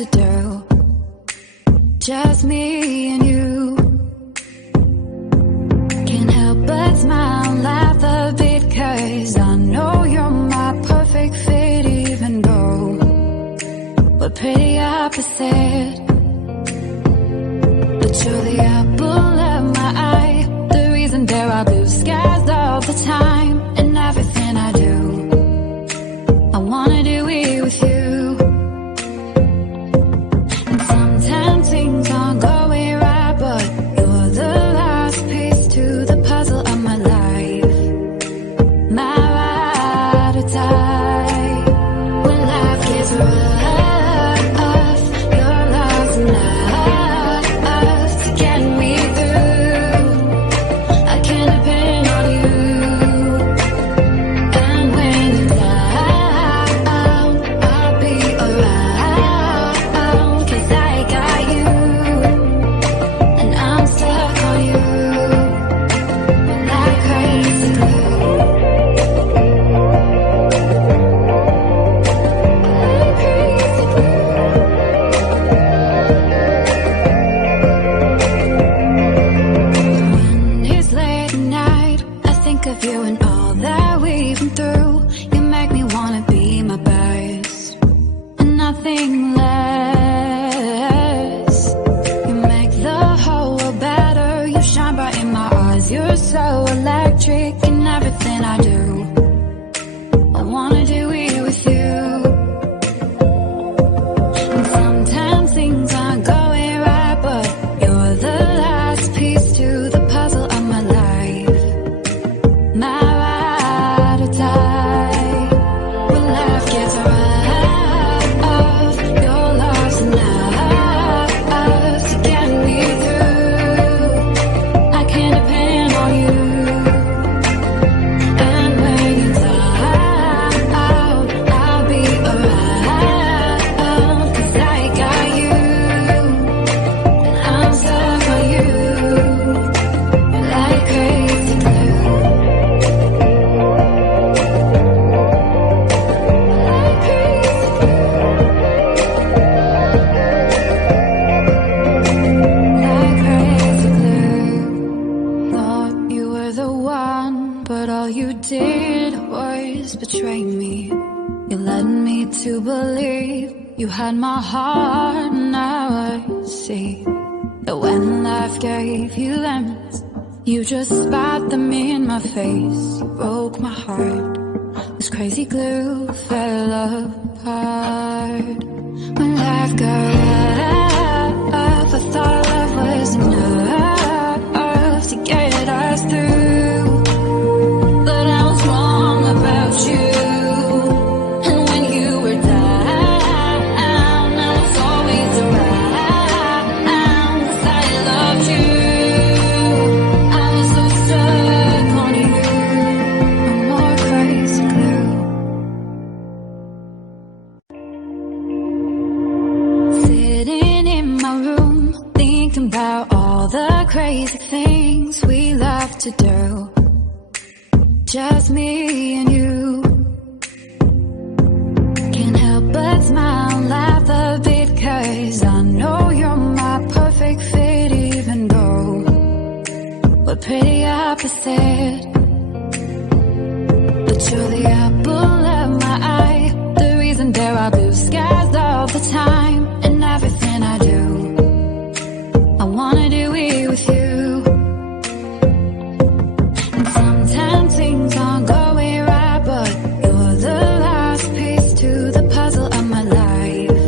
to do, just me and you. Can't help but smile and laugh a bit, 'cause I know you're my perfect fit, even though we're pretty opposite. But you're the apple of my eye, the reason there are blue skies all the time. And everything I do, I wanna do it with you. And sometimes things aren't going right, but you're the last piece to the puzzle of my life, my ride or die. When life gets rough, your love's enough to get me through. I can depend on you. And when you're down, I'll be around, 'cause I got you, and I'm stuck on you like crazy glue. Like crazy glue. When it's late at night, I think of you and all that we've been through. You make me wanna be my best and nothing less. You make the whole world better. You shine bright in my eyes. You're so electric in everything I do. I wanna do it with you. And sometimes things aren't going right, but you're the last piece to the puzzle of my life, my ride or die. When life gets rough, your love's enough to get me through. I can depend on you. And when you're down, I'll be around, 'cause I got you, and I'm stuck on you like crazy glue. Like crazy glue. Like crazy glue. Thought you were the one, but all you did was betray me. You led me to believe you had my heart. Now I see that when life gave you lemons, you just spat them in my face. You broke my heart. This crazy glue fell apart. When life got rough, I thought love was enough to get us through. But I was wrong about you. And when you were down, I was always around, 'cause I loved you. I was so stuck on you. No more crazy glue. Sitting in my room, thinking about all the crazy things we love to do, just me and you. Can't help but smile and laugh a bit, 'cause I know you're my perfect fit, even though we're pretty opposite. But you're the apple of my eye, the reason there are blue skies all the time. And everything I do, I wanna do it with you. And sometimes things aren't going right, but you're the last piece to the puzzle of my life,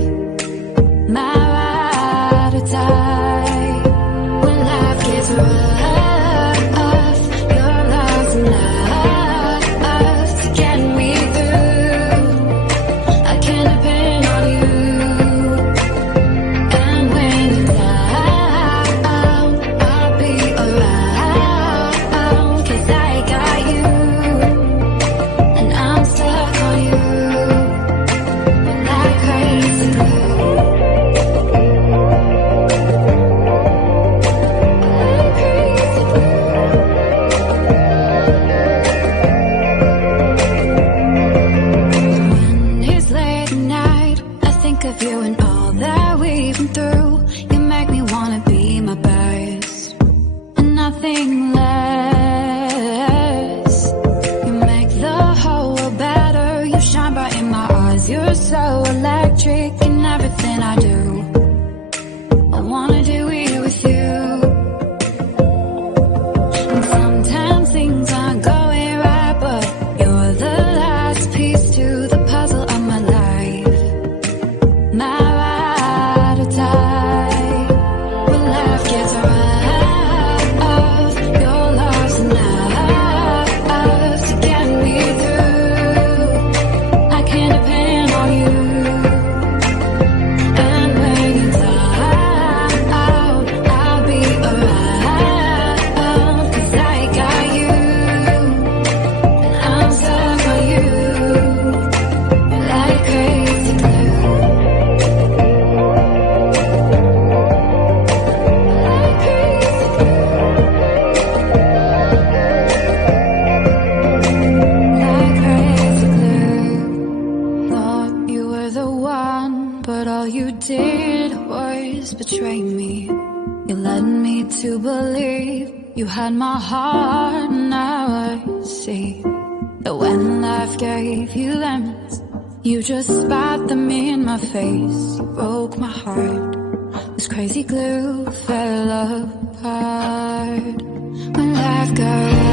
my ride or die. When life gets rough, your love's You had my heart, now I see that when life gave you lemons, you just spat them in my face. You broke my heart. This crazy glue fell apart when life got